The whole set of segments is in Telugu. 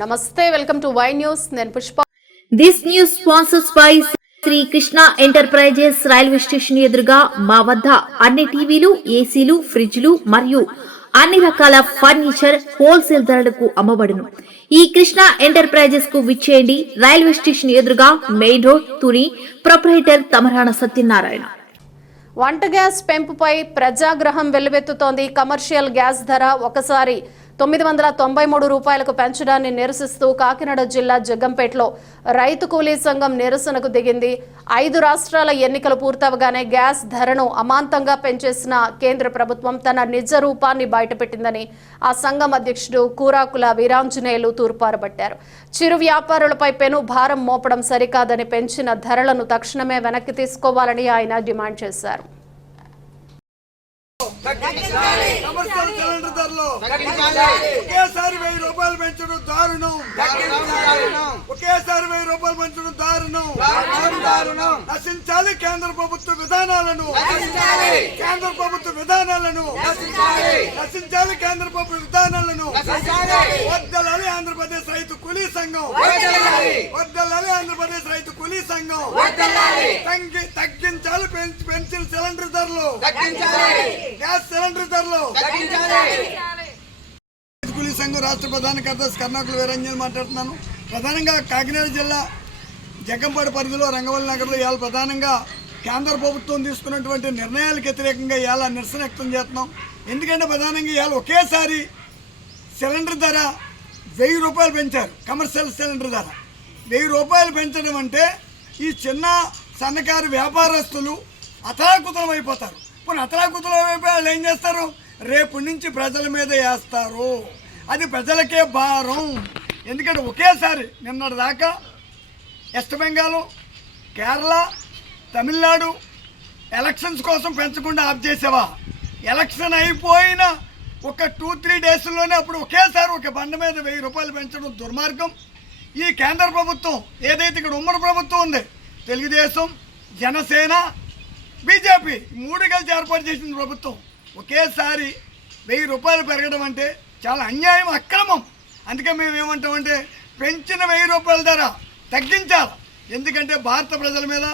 నమస్తే, వెల్కమ్ టు వై న్యూస్. నేను Pushpa. This news sponsors by Shri Krishna enterprises. Railway station ఎదురుగా మా వద్ద అన్ని టీవీలు, ఏసీలు, ఫ్రిడ్జ్లు మరియు అన్ని రకాల ఫర్నిచర్ హోల్సేల్ ధరలకు అమ్మబడును. ఈ కృష్ణ ఎంటర్ప్రైజెస్ కు విచ్చేయండి. రైల్వే స్టేషన్ ఎదురుగా, main road, Tuni. Proprietor Tamarana Satyanarayana. వంట గ్యాస్ పెంపుపై ప్రజాగ్రహం వెల్లువెత్తుతోంది. కమర్షియల్ గ్యాస్ ధర ఒకసారి 993 రూపాయలకు పెంచడాన్ని నిరసిస్తూ కాకినాడ జిల్లా జగ్గంపేటలో రైతు కూలీ సంఘం నిరసనకు దిగింది. 5 రాష్ట్రాల ఎన్నికలు పూర్తవగానే గ్యాస్ ధరను అమాంతంగా పెంచేసిన కేంద్ర ప్రభుత్వం తన నిజ రూపాన్ని బయటపెట్టిందని ఆ సంఘం అధ్యక్షుడు కూరాకుల వీరాంజనేయులు తూర్పారబట్టారు. చిరు వ్యాపారులపై పెను భారం మోపడం సరికాదని పెంచిన ధరలను తక్షణమే వెనక్కి తీసుకోవాలని ఆయన డిమాండ్ చేశారు. ఒకేసారి 1000 రూపాయలు పెంచడం దారుణం. ఒకేసారి 1000 రూపాయలు పెంచడం దారుణం. నశించాలి కేంద్ర ప్రభుత్వ విధానాలను. కేంద్ర ప్రభుత్వ విధానాలను నశించాలి. కేంద్ర ప్రభుత్వ విధానాలను వద్దలాలి. ఆంధ్రప్రదేశ్ రైతు కూలీ సంఘం వద్దలాలి. ఆంధ్రప్రదేశ్ రైతు కూలీ సంఘం తగ్గించాలి. పెన్షన్ సిలిండర్ ధరలు, గ్యాస్ సిలిండర్ ధరలు కూలీ సంఘం రాష్ట్ర ప్రధాన కార్యదర్శి కర్ణాకుల వీరాంజనేయులు మాట్లాడుతున్నాను. ప్రధానంగా కాకినాడ జిల్లా జగ్గంపేట పరిధిలో రంగవల్లి నగర్లో ఇవాళ ప్రధానంగా కేంద్ర ప్రభుత్వం తీసుకున్నటువంటి నిర్ణయాలకు వ్యతిరేకంగా ఇవాళ నిరసన వ్యక్తం చేస్తున్నాం. ఎందుకంటే ప్రధానంగా ఇవాళ ఒకేసారి సిలిండర్ ధర 1000 రూపాయలు పెంచారు. కమర్షియల్ సిలిండర్ ధర 1000 రూపాయలు పెంచడం అంటే ఈ చిన్న సన్నకారు వ్యాపారస్తులు అతలాకుతలం అయిపోతారు. కొన్ని అతలాకుతలం అయిపోయి వాళ్ళు ఏం చేస్తారు? రేపు నుంచి ప్రజల మీద వేస్తారు. అది ప్రజలకే భారం. ఎందుకంటే ఒకేసారి నిన్నటి దాకా వెస్ట్ బెంగాల్, కేరళ, తమిళనాడు ఎలక్షన్స్ కోసం పెంచకుండా ఆఫ్ చేసావా? ఎలక్షన్ అయిపోయిన ఒక 2-3 డేస్లోనే అప్పుడు ఒకేసారి ఒక బండ మీద 1000 రూపాయలు పెంచడం దుర్మార్గం. ఈ కేంద్ర ప్రభుత్వం ఏదైతే ఇక్కడ ఉమ్మడి ప్రభుత్వం ఉంది, తెలుగుదేశం, జనసేన, బీజేపీ 3 కలిసి ఏర్పాటు చేసిన ప్రభుత్వం ఒకేసారి 1000 రూపాయలు పెరగడం అంటే చాలా అన్యాయం, అక్రమం. అందుకే మేము ఏమంటామంటే పెంచిన 1000 రూపాయల ధర తగ్గించాలి. ఎందుకంటే భారత ప్రజల మీద,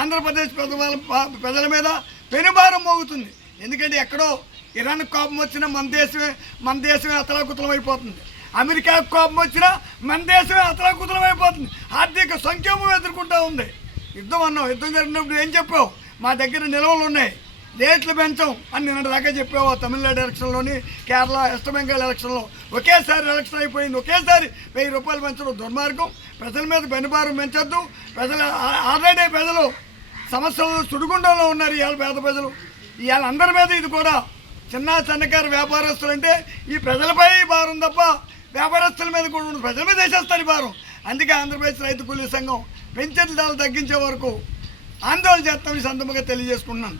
ఆంధ్రప్రదేశ్ ప్రజల మీద పెనుభారం మోగుతుంది. ఎందుకంటే ఎక్కడో ఇరాన్ కోపం వచ్చినా మన దేశమే అతలాకుతలం అయిపోతుంది. అమెరికా కోపం వచ్చినా మన దేశమే అతలాకుతలం అయిపోతుంది. ఆర్థిక సంక్షోభం ఎదుర్కొంటూ ఉంది. యుద్ధం అన్నావు, యుద్ధం జరిగినప్పుడు ఏం చెప్పావు? మా దగ్గర నిల్వలు ఉన్నాయి, రేట్లు పెంచాం అని నిన్న దాకా చెప్పావు. తమిళనాడు ఎలక్షన్లోని, కేరళ, వెస్ట్ బెంగాల్ ఎలక్షన్లో ఒకేసారి ఎలక్షన్ అయిపోయింది. ఒకేసారి 1000 రూపాయలు పెంచడం దుర్మార్గం. ప్రజల మీద పెనుభారం పెంచొద్దు. ఆల్రెడీ ప్రజలు సమస్యలు సుడిగుండంలో ఉన్నారు. ఇవాళ పేద ప్రజలు, ఇవాళ అందరి మీద ఇది కూడా చిన్న సన్నకారు వ్యాపారస్తులు అంటే ఈ ప్రజలపై భారం తప్ప వ్యాపారస్తుల మీద కూడా ఉండదు. ప్రజల మీద వేసేస్తారు ఈ భారం. అందుకే ఆంధ్రప్రదేశ్ రైతు కూలీ సంఘం పెంచిన ధరలు తగ్గించే వరకు ఆందోళన చేస్తామని సందర్భంగా తెలియజేసుకుంటున్నాను.